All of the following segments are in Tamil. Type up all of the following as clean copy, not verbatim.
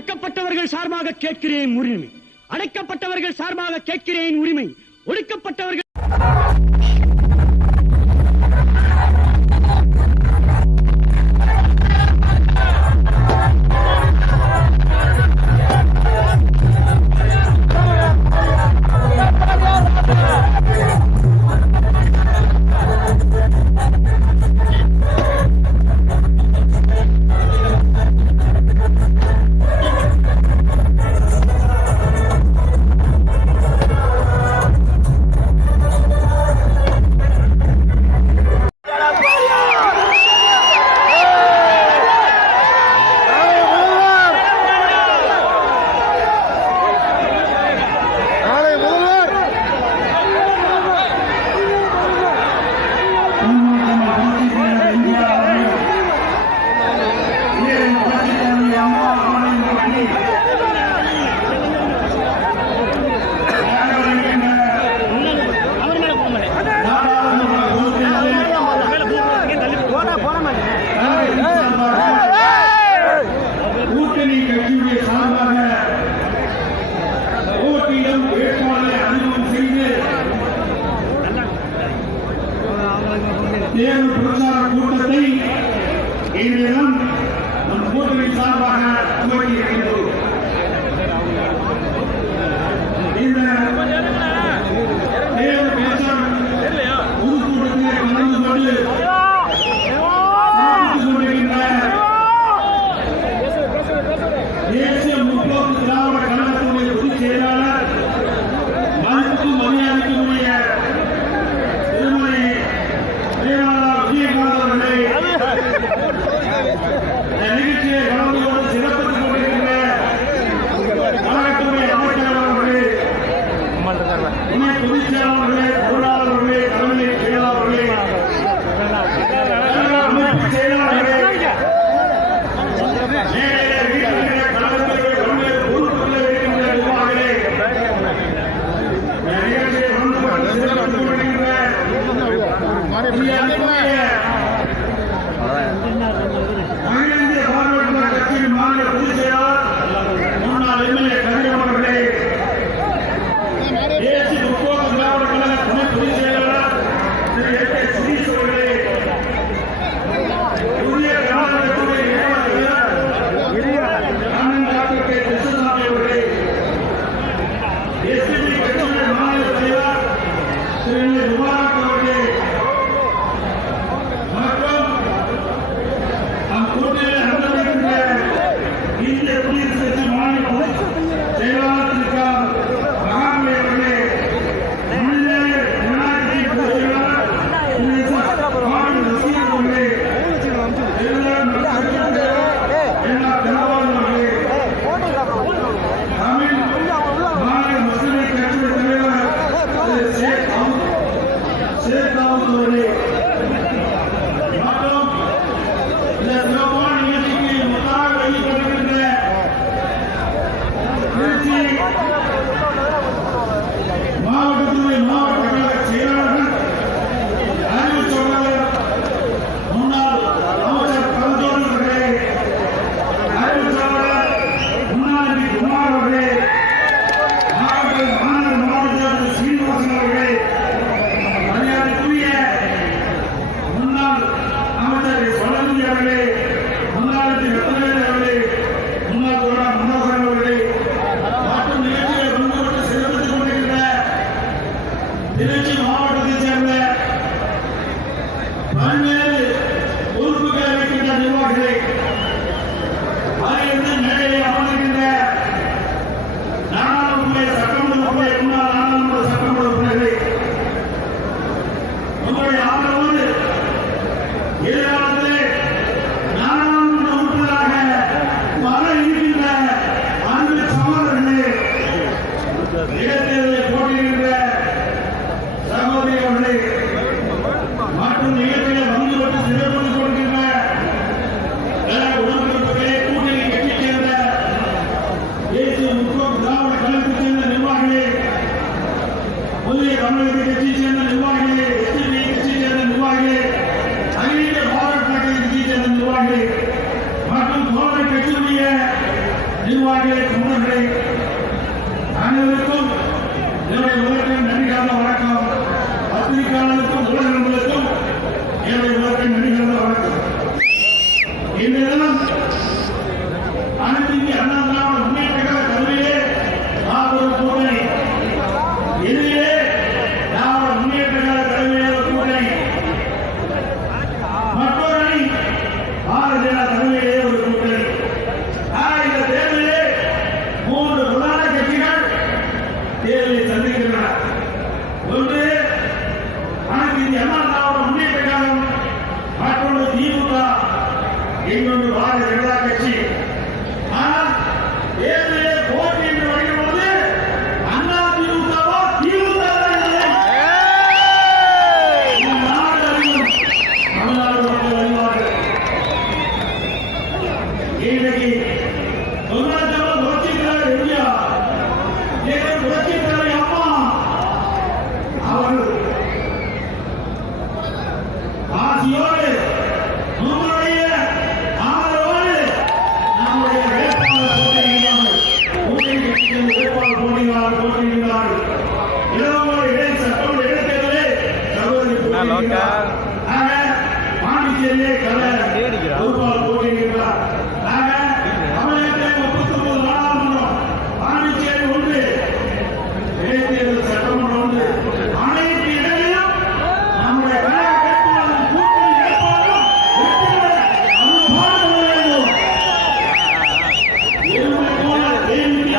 ஒடுக்கப்பட்டவர்கள் சார்பாக கேட்கிறேன் உரிமை, அடைக்கப்பட்டவர்கள் சார்பாக கேட்கிறேன் உரிமை, ஒடுக்கப்பட்டவர்கள் தேர்தல் பிரச்சார கூட்டத்தை இன்றும் நம் கூட்டணி சார்பாக துவக்கியிருக்கிறோம். இந்த தேர்தல் பிரச்சார பொதுக்கூட்டத்திலே கலந்து கொண்டு கொண்டிருக்கின்ற தேசிய முற்போக்கு திராவிட கழகத்துடைய பொதுச் செயலாளர் மதிப்புக்கும் மரியாதைக்குரிய நிகழ்ச்சியை கலந்து கொண்டு சிறப்பித்துக் கொண்டிருக்கின்ற கழகத்துடைய அமைச்சர்களே, துணை பொதுச் செயலாளர்களே, பொருளாளர்களே, தலைமை செயலாளர்களே, அமைப்பு செயலாளர்களே, கழகத்திலே பல்வேறு பொறுப்புகளில் இருக்கின்ற நிர்வாகிகளே, நிகழ்ச்சியை கலந்து கொண்டு சிறப்பித்துக் கொண்டிருக்கின்ற மாநில பொதுச் செயலாளர் முன்னாள் எம்எல்ஏ கதிரவன் அவர்களே, தேசிய முற்போக்கு திராவிட கழக துணை பொதுச் செயலாளர் திரு எஸ் கே சுதீஷ் அவர்களே, புதிய கர்நாடகத்துறை டாக்டர் கே கிருஷ்ணசாமி அவர்களே, எஸ்பிபி கட்சியுடைய மாநில தலைவர் திரு முபாரக் அவர்களே மற்றும் நம் கூட்டணியில் அமர்ந்திருக்கின்ற இந்திய குடியரசுக் கட்சி மாநில பொதுச் செயலாளர் திரு மகாமலை அவர்களே, மாநில ஜனநாயக கட்சி பொதுச் செயலாளர் திரு மாநில ரசீத் அவர்களே, எல்லா தினவான் அவர்களே, தமிழ் மாநில முஸ்லிம் கட்சியுடைய தலைவர் திரு ஷேக் தாவூத் அவர்களே மற்றும் இந்த சிறப்பான நிகழ்ச்சிக்கு முத்தாக வெளிப்படுகின்ற திருச்சி மாவட்டத்துறை மாவட்ட கழக செயலாளர்கள், அறிவுச்சோழர், முன்னாள் அமைச்சர் கருத்தோடு அவர்களே, அறிவுச்சோழர் முன்னாள் எம்பி குமார் அவர்களே, மாநகர மாவட்ட சீனிவாசன் அவர்களே, மரியாதைக்குரிய முன்னாள் அமைச்சர் சொலங்குடி அவர்களே, முன்னாள் ரத்னவேலு அவர்களே, முன்னாள் தோழர் மனோகரன் அவர்களே மற்றும் நிகழ்ச்சியை பங்குபட்டு சிறப்பித்துக் கொண்டிருக்கின்ற திருச்சி மாவட்டத்தைச் சேர்ந்த பல்வேறு பொறுப்புகளை வைக்கின்ற நிர்வாகிகளை, அதிலிருந்து மேடையை அமர்ந்திருக்கின்ற நாடாளுமன்ற சட்டமன்ற உறுப்பினர், முன்னாள் நாடாளுமன்ற சட்டமன்ற உறுப்பினர்களை, உங்களுடைய ஆதரவோடு எதிர்காலத்திலே நாடாளுமன்ற உறுப்பினராக வர இருக்கின்ற அன்பு சகோதரர்களே, இடைத்தேர்தலில் போட்டியிடுகின்ற சகோதரி அவர்களே மற்றும் நிகழ்ச்சியை பங்குபட்டு சிறப்பித்துக் கொண்டிருக்கின்ற உடன்பிறப்புகளே, கூட்டணி கட்சியைச் சேர்ந்த தேசிய முற்போக்கு திராவிட கழகத்தைச் சேர்ந்த நிர்வாகிகளே, புதிய தமிழக கட்சியைச் சேர்ந்த நிர்வாகிகளே, எஸ்டிபி கட்சியைச் சேர்ந்த நிர்வாகிகளே, அகில பாரத் கட்சியைச் சேர்ந்த நிர்வாகிகளே மற்றும் தோழர் கட்சியுடைய நிர்வாகிகளே, தொண்டர்களே, அனைவருக்கும் என்னுடைய முதற்கண் நன்றி கலந்த வணக்கம். பத்திரிகையாளர்களுக்கும் ஊடகங்களுக்கும் என்னுடைய முதற்கண் நன்றி கலந்த வணக்கம். இந்த தினம் அனைத்து இந்திய அண்ணா திராவிட முன்னேற்ற கழக தலைமையிலே மாபெரும் கூட்டணி, இதிலே திராவிட முன்னேற்ற கழக தலைமையிலே ஒரு கூட்டணி, மற்றொரு அணி பாரதிய ஜனதா தலைமையிலே ஒரு கூட்டணி. இந்த தேர்தலிலே 3 பிரதான கட்சிகள் தேர்தலை சந்திக்கின்றன. ஒன்று அனைத்து இந்திய அண்ணா திராவிட முன்னேற்ற கழகம், மற்றொன்று திமுக, இன்னொன்று பாரதிய ஜனதா கட்சி. ஆனால் தேர்தலிலே போட்டி என்று வருகிறது அண்ணா திமுகவோ திமுக நாடு அறியும், தமிழ்நாடு மக்கள் அறிவார்கள். இன்றைக்கு தொழிலாளர் புரட்சித்தலைவர் எம்ஜிஆர், புரட்சித்தலைவர் அம்மா அவர்கள் ஆசியோடு உங்களுடைய ஆதரவோடு நம்முடைய வேட்பாளர் போட்டியிடுகிறார்கள். இளவோடு இடை சட்டமன்ற இடைத்தேர்தலே பாண்டிச்சேரியிலே பொறுப்பாளர் போட்டியிடுகிறார். தமிழகத்திலே 39 நாடாளுமன்றம், பாண்டிச்சேரி ஒன்று, இடைத்தேர்தல் சட்டமன்றம் ஒன்று, அனைத்து இடங்களிலும் நம்முடைய வேட்பாளர் கூட்டணி வேட்பாளரும் வெற்றி பெற அனுபாடு வேண்டும். எருமை போல தேனிக்கு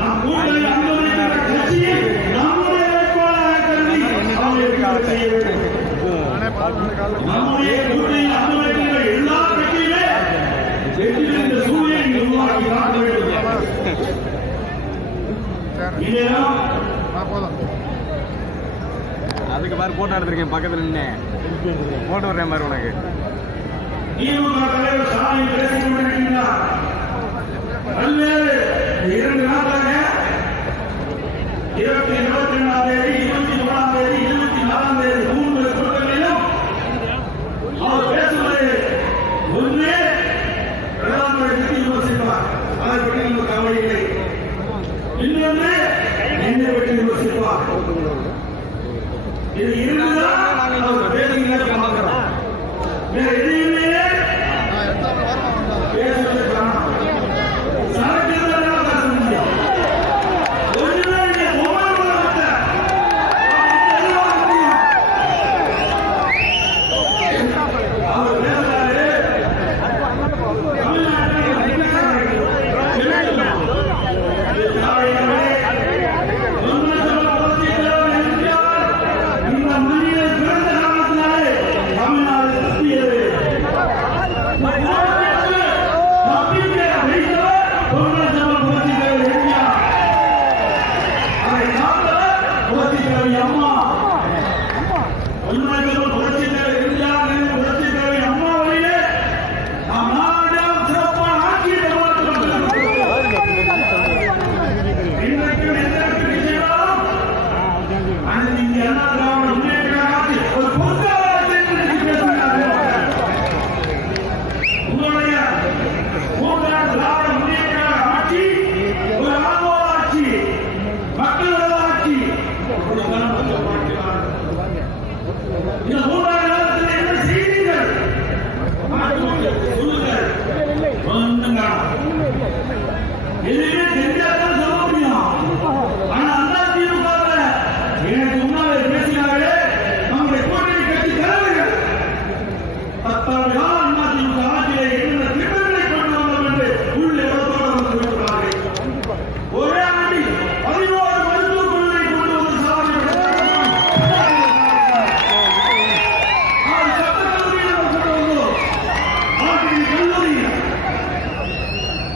நாம் கூட்டணி அனுமதிக்கிற கட்சியை நம்முடைய வேட்பாளராக கருதி அவர்களுக்கு செய்ய வேண்டும். நம்முடைய கூட்டணியில் அனுமதிக்கிற எல்லா கட்சியுமே வெற்றி பெற்ற சூழலை உருவாக்கி காட்ட வேண்டும். இதெல்லாம் அதுக்கு மாதிரி போட்டோ எடுத்திருக்கேன், பக்கத்துல நின்று போட்டோ வர்ற மாதிரி உனக்கு. திமுக தலைவர் ஸ்டாலின் பேசிக் கொண்டிருக்கிறார். பல்வேறு 2 நாட்களாக 22ஆம் தேதி, 23ஆம் தேதி, 24ஆம் தேதி 3 கூட்டங்களிலும் அவர் பேசுவது ஒன்றே பிரதமரை பற்றி விமர்சிப்பார், அதை பற்றி நமக்கு கவலை இல்லை. இன்னொன்று என்னை பற்றி விமர்சிப்பார். இது இருந்தால் அவர் பேசுகிறத பார்க்கிறோம். வேற எதையுமே பேசுவதை காணோம். சரக்குதான் பேச முடியும். ஒன்றுமே இல்லை, ஒவ்வொரு உலகத்தை அவர் பேசுறாரு.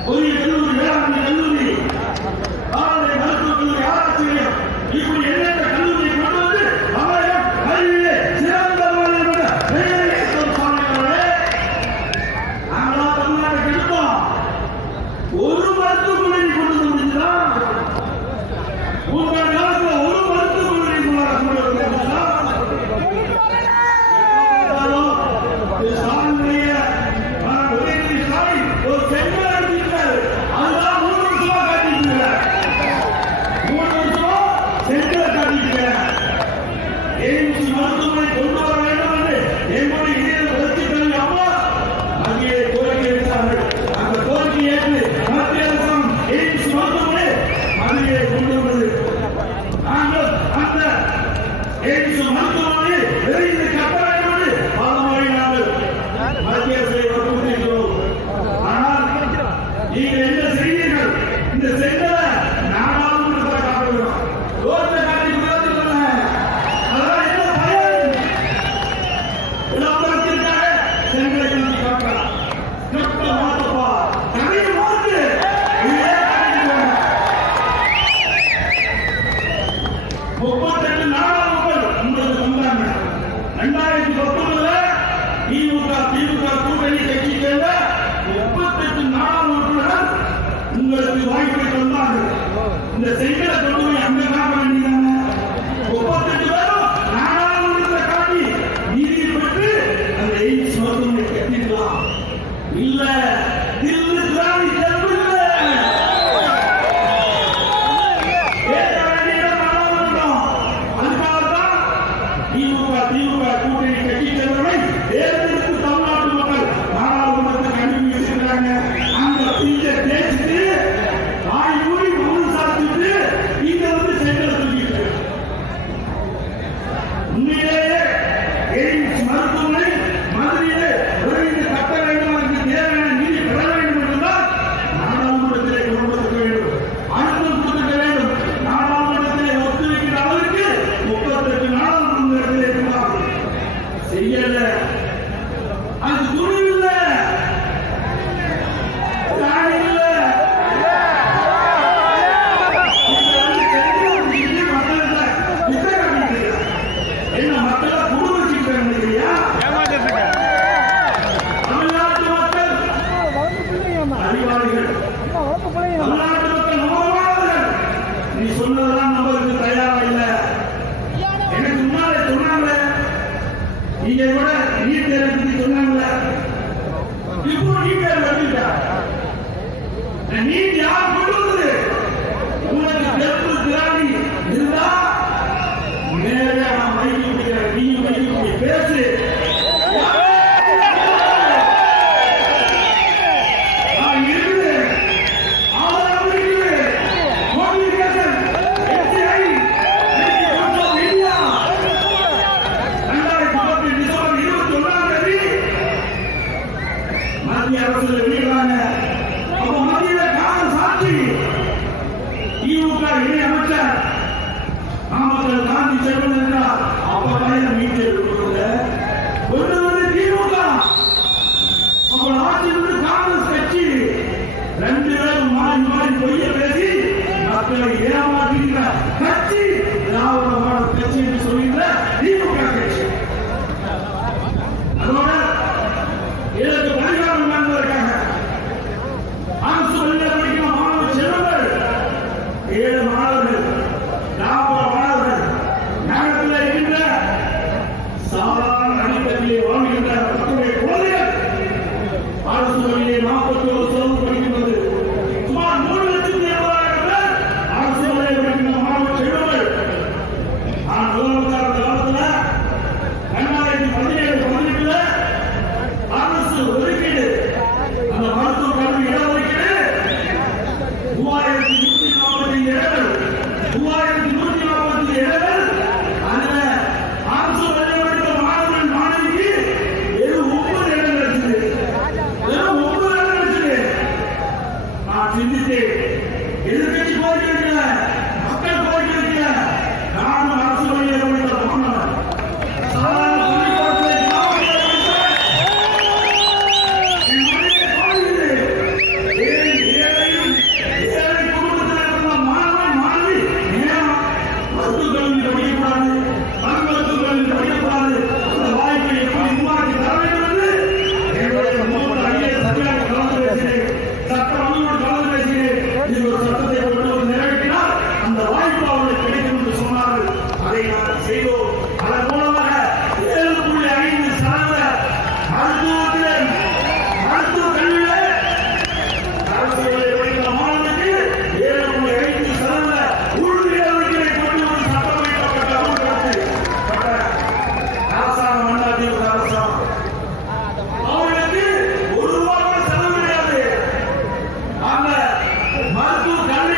பொறியியல் கல்லூரி, வேளாண்மை கல்லூரி நீங்கள் என்ன செய்தீர்கள்? இந்த செங்கலை நாடாளுமன்றத்தில் காட்ட வேண்டும். ரோட்டில் காட்டி விரோதிகள் அதெல்லாம் என்ன பயன்? விளம்பரத்திற்காக செங்கலை காட்டி காட்டலாம். மாத்தப்பா கதையை மாற்று. இதே காட்டிட்டு 38 நாடாளுமன்ற உங்களுக்கு வந்தாங்க. 2019 திமுக கூட்டணி கட்சி சேர்ந்த 38 நாடாளுமன்ற உங்களுக்கு வாய்ப்பை தந்தார்கள். இந்த செங்கலை கொண்டு போய் அங்க காட்ட வேண்டியதான 38 பேரும் நாடாளுமன்றத்தை காட்டி நீதி பெற்று அந்த எய்ம்ஸ் மருத்துவமனை கட்டிடலாம். இல்ல தில்லு திராணி தெருவு இல்ல கேட்க வேண்டிய நாடாளுமன்றம். அதுக்காகத்தான் திமுக கூட்டணி கட்சி சேர்ந்தவரை தேர்ந்தெடுத்து தமிழ்நாட்டு மக்கள் நாடாளுமன்றத்துக்கு அனுப்பி வச்சிருக்காங்க. அந்த பிஞ்ச தேய்ச்சிட்டு வாய் மூடி மனு சாத்திட்டு இங்க வந்து செங்கலை தூக்கிட்டு உண்மையிலேயே எய்ம்ஸ் மருத்துவமனை மதுரையிலே விரைந்து கட்ட வேண்டும். அதற்கு தேவையான நீதி பெற வேண்டும் என்றால் நாடாளுமன்றத்திலே கொண்டு வர வேண்டும். அழுத்தம் கொடுக்க வேண்டும். நாடாளுமன்றத்திலே ஒத்துழைக்கிற அளவிற்கு 38 நாடாளுமன்றத்திலே இருந்தார். செய்யல. அது துணிவில்ல. திராணி இல்ல. என்ன மக்களை குழு வச்சுக்கிட்டாங்க இல்லையா? ஏமாத்திட்டு தமிழ்நாட்டு மக்கள் அறிவாளிகள். தமிழ்நாட்டு மக்கள் நம்பமானவர்கள். நீ சொன்னதெல்லாம் நம்பருக்கு தயாரா இல்ல. எனக்கு முன்னாலே சொன்னாங்க. நீங்க கூட நீட் தேர்வை பத்தி சொன்னாங்க. இப்போ நீட் தேர்வு வந்துட்டா நீட் யார் கொண்டு வந்தது? உங்களுக்கு தெற்கு திராணி இருந்தா நேரடியா நான் மைக்கு பிடிக்கிறேன். நீங்க மைக்கு பிடி பேசு. இருக்குது ஆதாரம் இருக்குது. நோட்டிபிகேஷன் எஸ்சிஐ இந்தியா 2010 டிசம்பர் 21ஆம் தேதி மத்திய அரசு வெளியிடுறாங்க. அப்ப மத்தியில காங்கிரஸ் ஆட்சி. திமுக இணை அமைச்சர் நாமக்கல் காந்தி செல்வன் என்றார். அப்ப மீட்டு கொண்டு வந்து திமுக. அப்ப ஆட்சி வந்து காங்கிரஸ் கட்சி. 2 பேரும் மாறி மாறி பொய்ய பேசி மக்களை ஏமாற்றுகின்ற கட்சி திராவிட மாடல் கட்சி என்று சொல்கின்ற திமுக கட்சி. அதோட இதற்கு பரிகாரம் காண்பதற்காக அரசு பள்ளியில் படிக்கிற மாணவ செல்வங்கள் 7 மாணவர்கள் 40 மாணவர்கள் நகரத்தில் இருக்கின்ற சாதாரண அடிப்படையிலே வாழ்கின்ற மக்களுடைய குழந்தைகள் அரசு பள்ளியிலே 41 சதவீதம் படிக்கின்றது. சுமார் 3,70,000 பேர் அரசு பள்ளியில் படிக்கின்ற மாணவ செல்வங்கள். நான் முதலமைச்சர் காலத்தில் 2017-18 அரசு ஒதுக்கீடு அந்த மருத்துவ கல்வி இடஒதுக்கீடு 3,145 இடங்கள். 3,145 இடங்கள். அதுல அரசு பள்ளியில் படித்த மாணவர்கள் மாணவிக்கு வெறும் 9 இடங்கள் கிடைச்சது. வெறும் 9 இடங்கள் கிடைச்சது. நான் சிந்தித்தேன். எதிர்கட்சி கோரிக்கை வைக்கல, மக்கள் கோரிக்கை வைக்கல. நானும் அரசு பள்ளியில் படித்த மாணவன். சாதாரண பள்ளிக்கூடத்தில் கிராமத்தில் படித்தேன். என் மனைவி கோரிக்கை ஏழை குடும்பத்தில் இருந்த மாணவன் மாணவி நேரம் மருத்துவ கல்வி படிக்கக்கூடாது, மருத்துவ கல்வி படிக்கக்கூடாது. அந்த வாய்ப்பை எப்படி உருவாக்கி தர வேண்டும் என்று என்னுடைய மூத்த ஐஏஎஸ் அதிகாரி கலந்து பேசினேன். சட்ட வல்லுநர் கலந்து பேசினேன். இது ஒரு சட்டத்தை கொண்டு வந்து நிறைவேற்றினால் அந்த வாய்ப்பு அவர்களுக்கு கிடைக்கும் என்று சொன்னார்கள். அதை நாங்கள் செய்தோம். அதன் மூலமாக 7.5 சதவீத மருத்துவ கல்வியிலே அரசு பள்ளியில் படிக்கிற மாணவனுக்கு 7.5 சதவீத உறுதி இடஒதுக்கீடை கொண்டு வந்து சட்டமைக்கப்பட்ட அமல்படுத்தி அரசாங்கம் அதிமுக அரசாங்கம் அவர்களுக்கு 1 ரூபாய் கூட செலவு கிடையாது. அந்த மருத்துவ கல்வி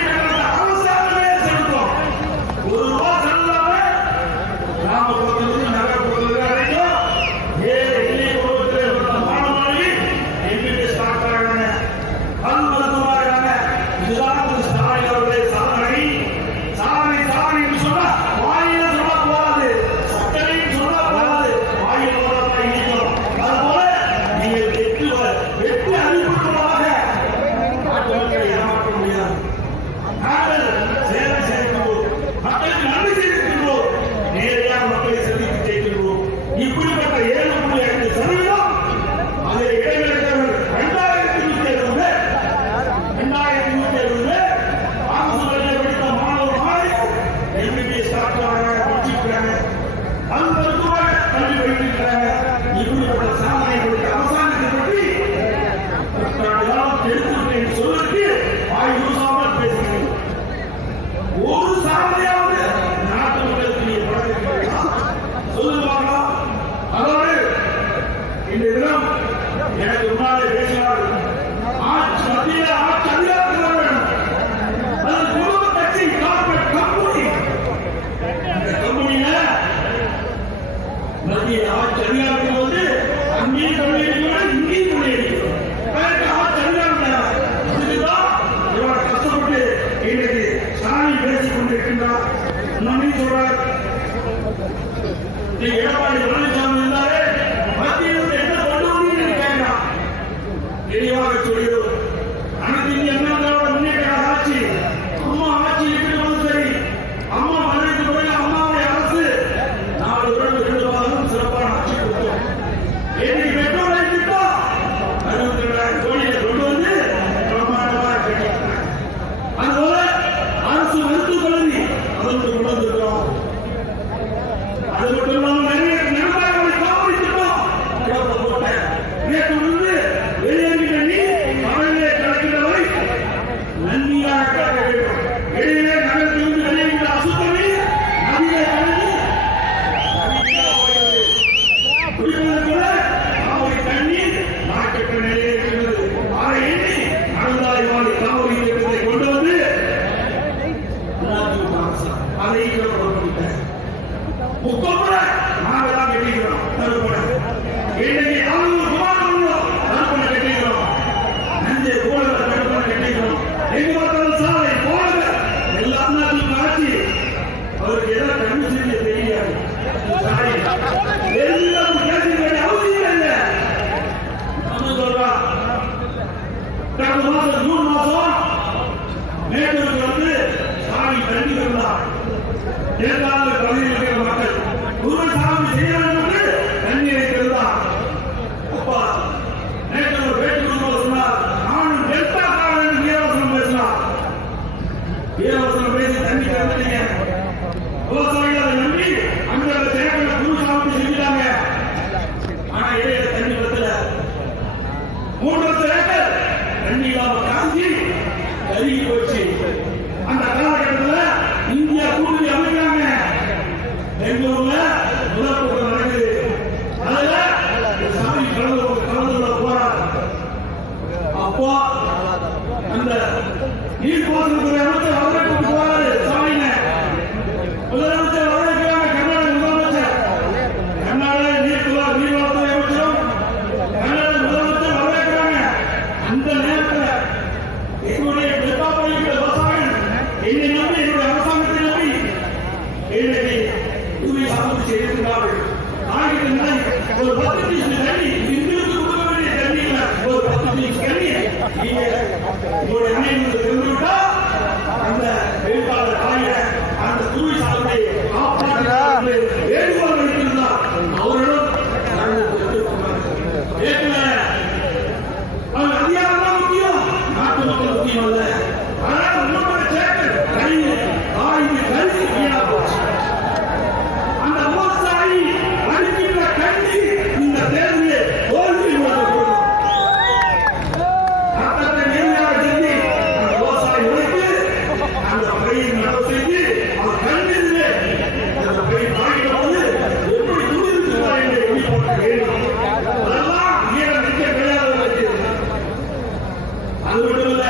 மேட்டூருக்கு வந்து சாமி தண்ணி தந்தார். ஏற்காடு பகுதியில் இருக்கிற மக்கள் குருசாமி செய்ய வேண்டும் என்று தண்ணீரை தந்தார். அப்பா மேட்டூர் வேட்டூர் சொன்னார், நானும் டெல்டாக்காரன் என்று வீரவசனம் பேசினார். வீரவசனம் பேசி தண்ணி தந்தீங்க. விவசாயிகள் அதை நம்பி அந்த தேவையான குருசாமி செஞ்சுட்டாங்க. ஆனா இடையில தண்ணி பத்தல. 3 ஏக்கர் தண்ணி இல்லாம காஞ்சி கருகி போச்சு. அந்த காலகட்டத்தில் இந்தியா கூட்டணி அமைக்கிறாங்க. பெங்களூர்ல முதல் கூட்டம் நடக்குது. அதுல சாமி கலந்து போறார். அப்போ அந்த நீர்ப்பாசனத்துறை அமைச்சர் வரவேற்பு போறாரு. சாமிங்க முதலமைச்சர் வரவேற்கிறாங்க. கர்நாடக முதலமைச்சர், கர்நாடக நீர்வளத்துறை அமைச்சரும் கர்நாடக முதலமைச்சர் வரவேற்கிறாங்க. அந்த நேரத்தில் என்னுடைய விவசாயம் என்னை நம்பி, என்னுடைய அரசாங்கத்தை நம்பி என்னை உதவி சாப்பிட்டு செய்திருக்கிறார்கள். ஒரு 10 பீஸ் தண்ணி இங்கிருந்து கொடுக்க வேண்டிய தண்ணி ஒரு 10 பீஸ் தண்ணி நீங்க உங்களுடைய அணையிலிருந்து திறந்துவிட்டா அந்த வேட்பாளர் ஆகிய அந்த தூய் சாலை காப்பாற்ற வேண்டுகோள் வைத்திருந்தார். அவரிடம் அதிகாரம் தான் முக்கியம், நாட்டு மக்கள் முக்கியம் அல்ல. ஆனால் உங்களுடைய சேக்கர் கருதி அந்த விவசாயி அளிக்கின்ற கல்வி இந்த தேர்தலில் தோல்வி சட்டத்தை நேர்மையாக செஞ்சு அந்த விவசாயி உழைத்து அந்த பயிர் நடவு செஞ்சு அவர் கல்வியிலே அந்த பயிர் தாங்கின போது எப்படி துணிந்திருக்கிறார் என்று வெளிப்படுத்த வேண்டும். அதெல்லாம் ஈரம் நிற்க கிடையாது. அது மட்டுமல்ல,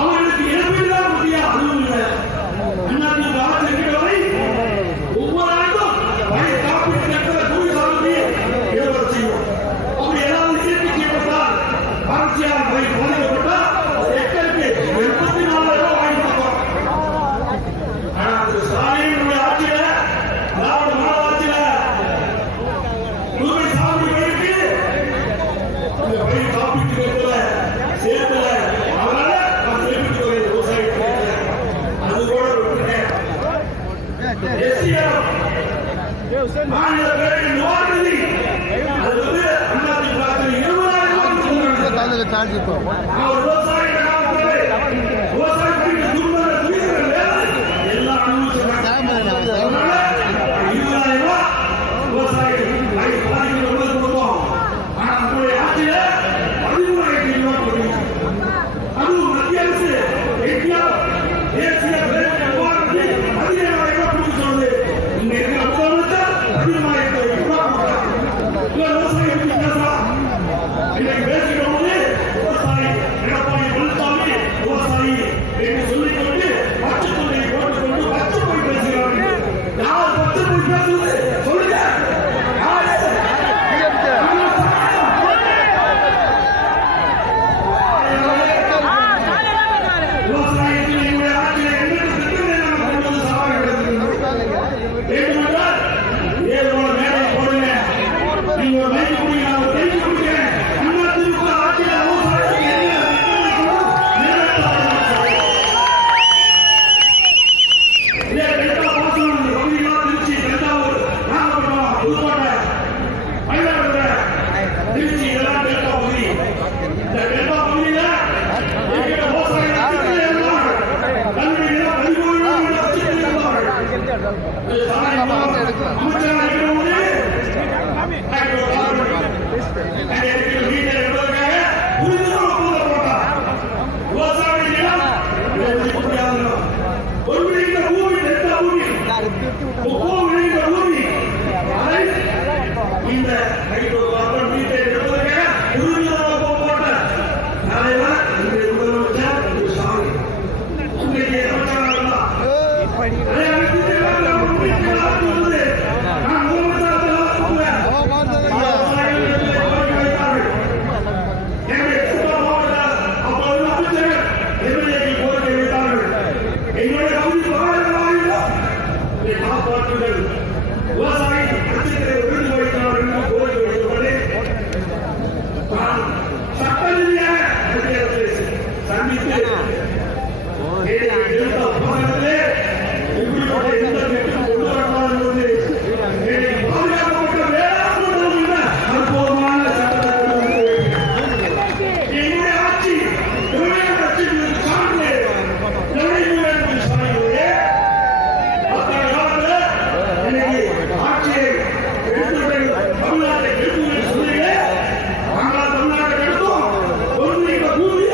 அவர்களுக்கு இழப்பீடுதான் முக்கியம். அதுவும் இல்லை. அண்ணாதிமுக ஆட்சி இருக்கிறவரை ஒவ்வொரு ஆண்டும் பயிர் காப்பீட்டு திட்டத்தை குடிசாலைக்கு இழப்பீடு செய்யும். அப்படி ஏதாவது இயற்கை செய்யப்பட்டால், வறட்சியால் பயிர் பாதிக்கப்பட்டால் ஹெக்டருக்கு 84,000 வாங்கி கொடுக்கிறோம். ஆனால் அந்த ஸ்டாலினுடைய ஆட்சியில, திராவிட மாடல் ஆட்சியில புதுமை சாகுபடி பயிருக்கு இந்த பயிர் காப்பீட்டு திட்டத்துல சேர்த்துல அதனால நான் தெரிவித்து வருகிறேன் விவசாயிகளுக்கு. அது கூட விட்டுட்டேன். மாநில பேருக்கு நிவாரணி அது வந்து அதிமுக 20,000 விவசாயிகள் விவசாயத்துக்கு துன்பங்களை துணிக்கிற வேலை எல்லாம் அனுபவிச்சிருக்காங்க. அதனால 20,000 விவசாயிகள் பாதிக்கப்பட்டு கொடுத்தோம். ஆனால் நம்முடைய ஆட்சியில 13,000 ரூபாய் கொடுத்தீங்க. அதுவும் மத்திய அரசு தேசிய பேரிடர் நிவாரணத்தில் 17,000 ரூபாய் கொடுக்க சொல்லுது. இங்க இருக்கிற முதலமைச்சர் 13,000 ரூபாய் கொடுக்கிறார். விவசாயிகளுக்கு இன்னைக்கு பேசிக்கிற போது விவசாயி எடப்பாடி கண்டித்து எடுத்த போராட்டத்திலே இப்படிப்பட்ட எந்த திட்டம் கொண்டு வரக்கூடாது என்பது பாதுகாக்கப்பட்ட வேளாண் மண்டலம் என்ற அற்புதமான சட்டத்தை கொண்டு வந்து என்னுடைய ஆட்சி தமிழக கட்சிக்கு சார்ந்து நடைமுறை சாலையிலே அத்தனை காலத்தில் இன்னைக்கு ஆட்சியை தமிழ்நாட்டை எடுத்து சொல்லியே நாங்கள் தமிழ்நாட்டை எடுத்தோம் ஒன்றிய கூடிய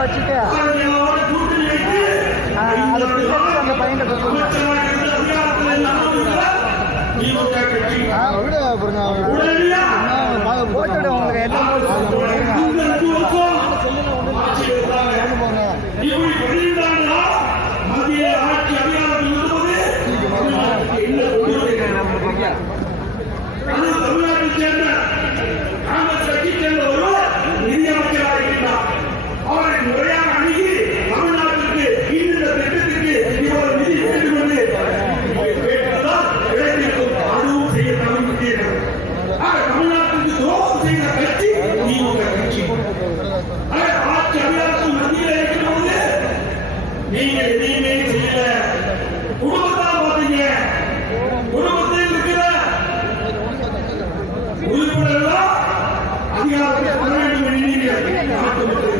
வச்சுட்டு அதை அந்த பையன் போட்டு உங்களுக்கு தமிழ்நாட்டைச் சேர்ந்த காங்கிரஸ் கட்சியைச் சேர்ந்த ஒருவர் நிதியமைச்சராக இருக்கிறார். அவரை முறையாக அணுகி தமிழ்நாட்டிற்கு இந்த திட்டத்திற்கு இவ்வளவு நிதி வேண்டும் என்று கேட்டதால் கிடைத்திருக்கும். அதுவும் செய்ய தவறிவிட்டீர்கள். தமிழ்நாட்டுக்கு துரோகம் செய்த கட்சி திமுக கட்சி. ஆட்சி அதிகாரத்தில் மத்தியில் இருக்கிற போது நீங்கள் எதையுமே செய்யல. குடும்பத்தால் பார்த்தீங்க. குடும்பத்தில் இருக்கிற உறுப்பினர்கள் அதிகாரத்தை பெற வேண்டும் என்கிறீர்கள். நாட்டு மக்கள்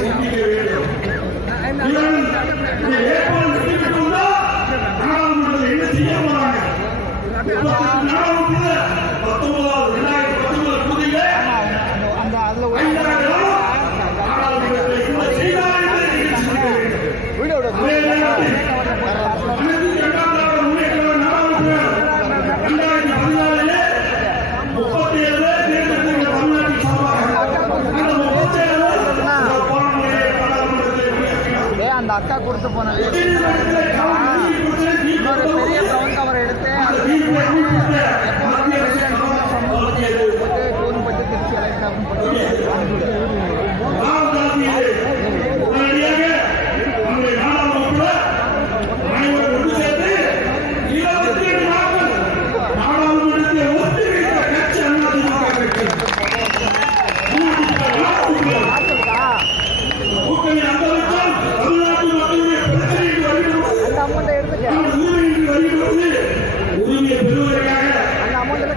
சிந்திக்க வேண்டும். ஏற்பாடு செய்திருந்தா நாடாளுமன்றத்தில் என்ன செய்ய போறாங்க? நாடாளுமன்றத்தில் 2019 புதிய 5,000 நாடாளுமன்றத்தில் என்ன செய்தார் அந்த அக்கா கொடுத்து போனது இன்னொரு பெரிய பிரவுன் கவர் எடுத்து கூறுபட்டு திருச்சி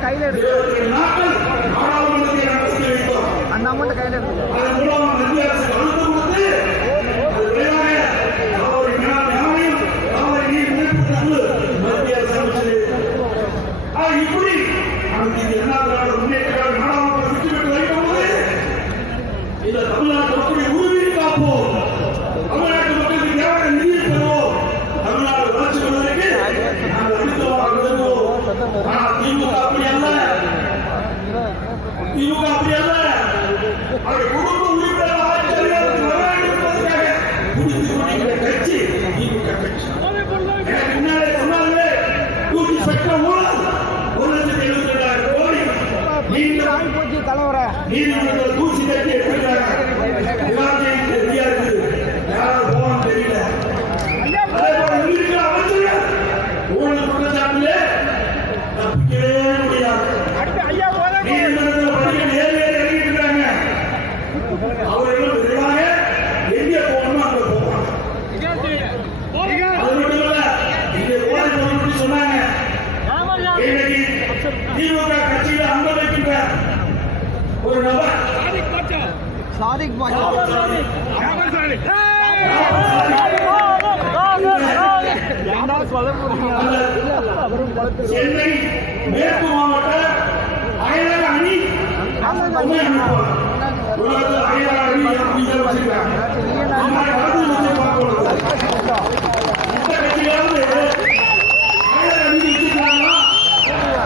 கையில எடுத்து அந்த அமௌண்ட் கையில எடுத்து இந்த தமிழ்நாட்டு மக்களுடைய உரிமையை காப்போம். தமிழ்நாட்டு மக்களுக்கு தேவையான நிதியை பெறுவோம். தமிழ்நாடு வளர்ச்சி பெறுவதற்கு நாங்கள் அடித்தவாக வருவோம். ஆனால் திமுக அப்படி அல்ல. திமுக அப்படி அல்ல. அது குடும்ப உறுப்பினர் ஆட்சி அதிகாரத்தில் வர வேண்டும் என்பதற்காக குடித்துக் கொண்டிருக்கிற கட்சி திமுக கட்சி. எனக்கு முன்னாலே சொன்னாலே 100 சட்டம் நீதிமன்றத்தில் தூசி தட்டி எடுக்கிறாங்க. எல்லாத்தையும் ரெடியா இருக்குது. யாராவது போவான்னு தெரியல. அதே போல இருக்கிற அமைச்சர் ஊழல் குற்றச்சாட்டிலே தப்பிக்கவே முடியாது. நீதிமன்றத்தில் படிக்க நேரே இறங்கிட்டு அவர்களும் விரைவாக எங்கே போகணுமோ அங்க போவாங்க. அது மட்டும் இல்ல, இங்கே போதை பொருள் சொன்னாங்க. இன்னைக்கு திமுக கட்சியில் அங்க வைக்கின்ற ஒரு நபர் சாதிக் பாஷா சென்னை மேற்கு மாவட்ட அயலக அணி உலகத்தில் அயலக அணி அப்படின்னு வச்சிருக்காங்க. இந்த கட்சியாவது அயலக அணி வச்சிருக்காங்கன்னா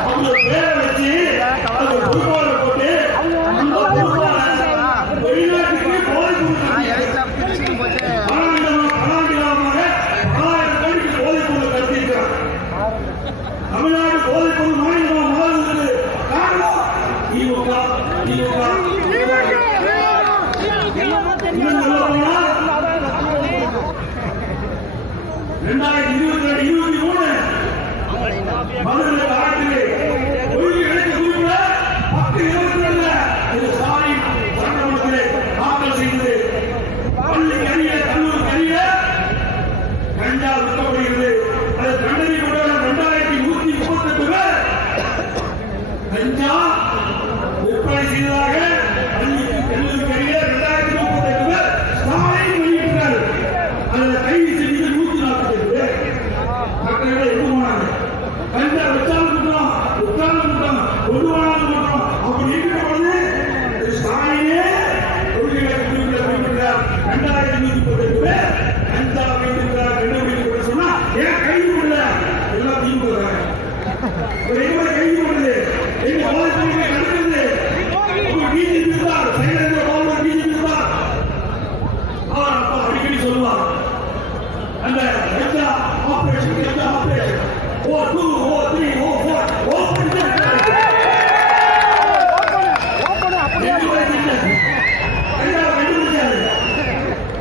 அவங்க பேரை வச்சு அந்த பொறுப்பாளரை போட்டு வெளிநாட்டுக்கு போதை தமிழ்நாடு போதைப்பொருள் மாநிலமாக மாறுகிறது. காரணம் திமுக. இன்னும் சொல்ல போனா 2022-23 மதுரை ஆற்றிலே ஒழுங்கு எடுக்க குறிப்பிட 10-22 இது ஸ்டாலின் சட்டமன்றத்திலே தாக்கல் செய்தது. பள்ளி கல்வியில கல்லூரி கல்வியில கஞ்சா விற்கப்படுகிறது. அது தண்டனை கூட 2138 பேர் கஞ்சா விற்பனை செய்ததாக பள்ளி கல்லூரி கல்வியில 2038 பேர் ஸ்டாலின் வெளியிட்டார். அதில் கைது செய்து 148 பேர் மக்களிடம் எடுத்து போனாங்க. கஞ்சா வச்சாலும் கூட்டம், உட்கார்ந்து கூட்டம், கொண்டு போனாலும் கூட்டம். அப்படி இருக்கிற பொழுது ஸ்டாலினே கொள்கைகளை குறிப்பிட்டார். 2138 பேர் கஞ்சா வைத்திருக்கிறார். கண்டுபிடிக்க சொன்னா ஏன் கைது பண்ணல? எல்லாம் திமுக கைது பண்ணுது. எங்க போலீஸ் நடக்குது. டிஜிபி இருந்தார், சைலண்ட் கவர்மெண்ட் டிஜிபி இருந்தார். அவர் அப்பா அடிக்கடி சொல்லுவார், அந்த operation O2, O3, O4 open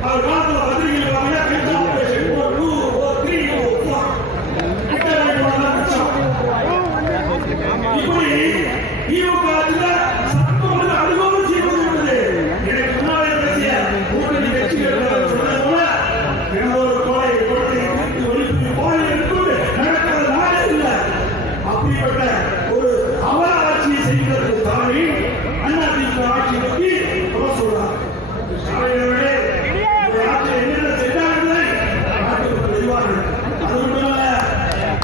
அவர் காலத்தில் பத்திரிகையில் ஆபரேஷன் O2, O3, O4 இப்படி திமுக சட்டம் அனுபவம் செய்யப்படுகிறது. எனக்கு முன்னாலே பேசிய கூட்டணி கட்சிகள் சொன்னது போல ஒரு கொலை ஒழிப்பு போல எடுத்து நடக்கிற நாடே இல்லை. அப்படிப்பட்ட ஒரு அவல ஆட்சியை செய்வதற்கு தாண்டி அதிமுக ஆட்சியை பற்றி சொல்றார். ஸ்டாலினே ஆட்சியில் என்னென்ன செய்தார்கள் நாட்டுக்கு தெரிவார்கள். அது மட்டுமல்ல,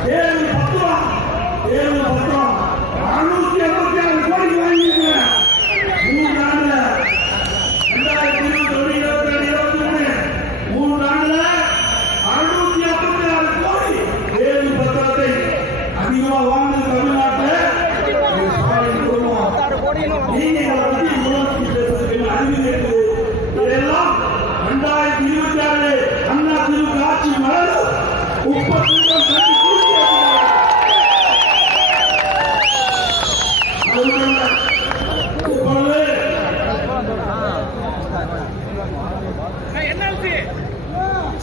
தேர்தல் பத்திரம் 666 கோடி வாங்கியிருக்கிறேன். 3 ஆண்டுல 2022, 2023 3 ஆண்டுல 656 கோடி தேர்தல் பத்திரத்தை அதிகமா வாங்கினது தமிழ்நாட்டில் ஸ்டாலின் குடும்பம். நீங்க இதை பத்தி முதலமைச்சர் பேசுறதுக்கு அறிவு இருக்குது. இதெல்லாம் 2026 அண்ணா திமுக ஆட்சி மலரும் 30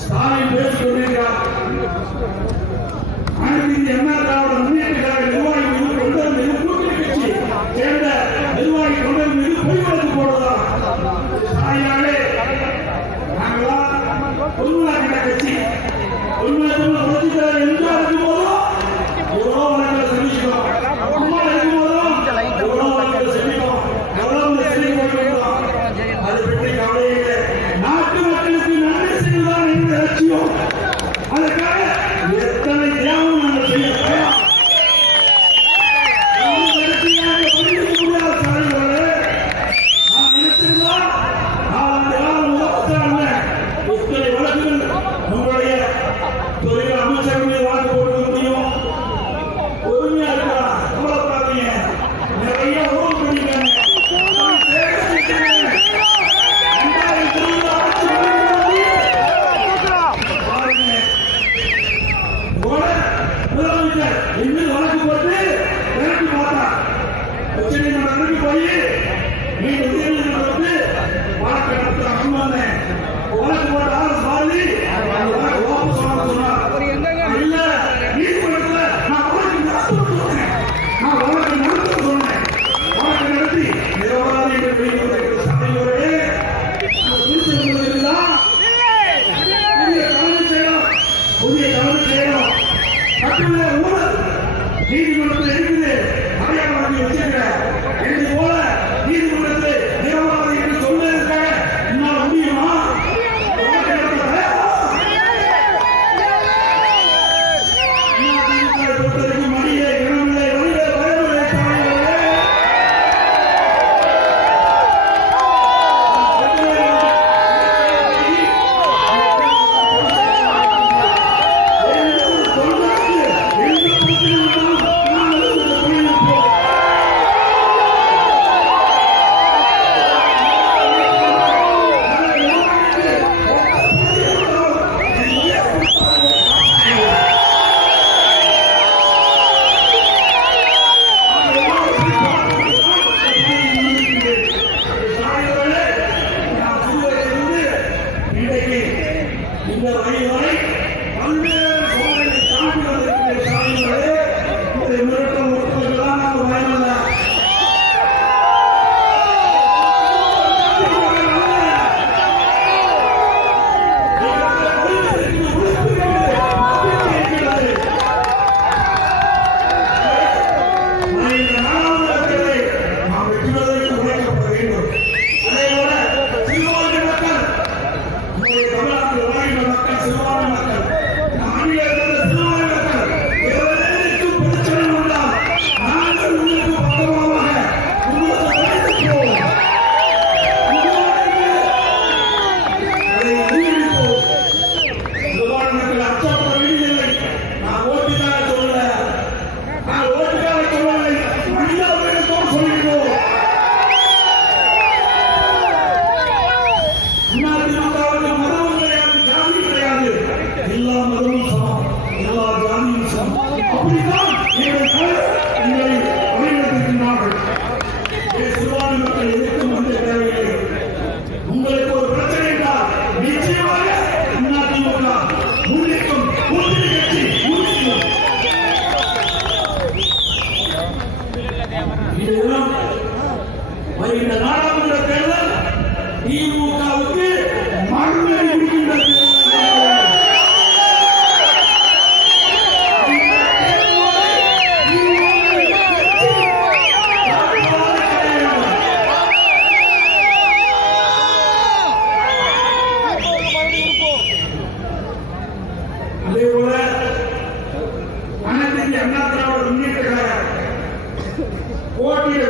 ஸ்டாலின் பேசிக் கொண்டிருக்கிறார். அனைத்து இந்திய அண்ணா திராவிட முன்னேற்ற கழக நிர்வாகிகள் கொண்டு கூட்டணி கட்சி சேர்ந்த நிர்வாகி கொண்டு மீது பொய் வழக்கு போடுவதா? தாயாரே, நாங்களாம் பொதுவாக கட்சி உண்மையாக புரட்சித்தலைவர் எம்ஜிஆர் இருக்கும் போதும் எவ்வளோ வழக்குகளை சந்திக்கிறோம். அம்மா இருக்கும் போதும் எவ்வளோ வழக்குகளை சந்திக்கிறோம். எவ்வளவு செழிப்போம். அதை பற்றி கவலையே இல்லை. நாட்டு மக்களுக்கு நன்மை செய்வதுதான் என்ற லட்சியம். அதற்காக எத்தனை தியாகம் நாங்கள் செய்ய தயார். உங்களுடைய தொழில் அமைச்சர்கள் வாக்கு போட்டு முடியும். பொறுமையா இருக்கலாம், கவலைப்படாதீங்க. நிறைய ஊழல் பண்ணிருக்காங்க. முதலமைச்சர் இன்னும் வழக்கு போட்டு விரட்டி பார்த்தா உச்சநீதிமன்றத்துக்கு போய் நீ உயர்நீதிமன்றம் வந்து வழக்கு நடத்த அனுமதி வழக்கு போட ஆரம்பி வாபஸ் வாங்க சொன்னார். இல்ல நீதிமன்றத்துல நான் வழக்கு நடத்த சொன்னேன். நான் வழக்கு நடத்த சொன்னேன். வழக்கு நடத்தி நிரபராதி என்று வெளியிட்டிருக்கிற சபையோரே புதிய தலைமை செய்யணும். கட்டுரை ஊழல் நீதிமன்றத்தில் இருக்குது. அடையாளம் வச்சிருக்கிற இது போல நீதிமன்றத்தில் நிரபராதி என்று சொல்லிருக்க என்னால் முடியுமா? பொறுத்தவரைக்கும் மணியை இளமில்லை வழியை பயமில்லை இந்த வழி வரை பல்வேறு சோதனை தாண்டி வந்திருக்கிற சாலைகளே இதை மிரட்டும் ஒப்புதல்களால் நாங்கள் பயனல்ல. எல்லா மதமும் சமம், எல்லா ஜாதியும் சமம். அப்படித்தான் எங்கள் தலைவர் எங்களை வழிநடத்துகின்றார்கள். சிறுபான்மை மக்கள் எதிர்க்கும் வந்த தேவையில்லை. உங்களுக்கு ஒரு பிரச்சனை என்றால் நிச்சயமாக அதிமுக முன்னிற்கும் கூட்டணி கட்சி முன்னிற்கும். இதுதான் வருகின்ற நாடாளுமன்ற தேர்தல் திமுகவுக்கு மறுமொழி கொடுக்கின்றது. அதேபோல அனைத்து இந்திய அண்ணா திராவிட முன்னேற்ற கழகம் போட்டியிட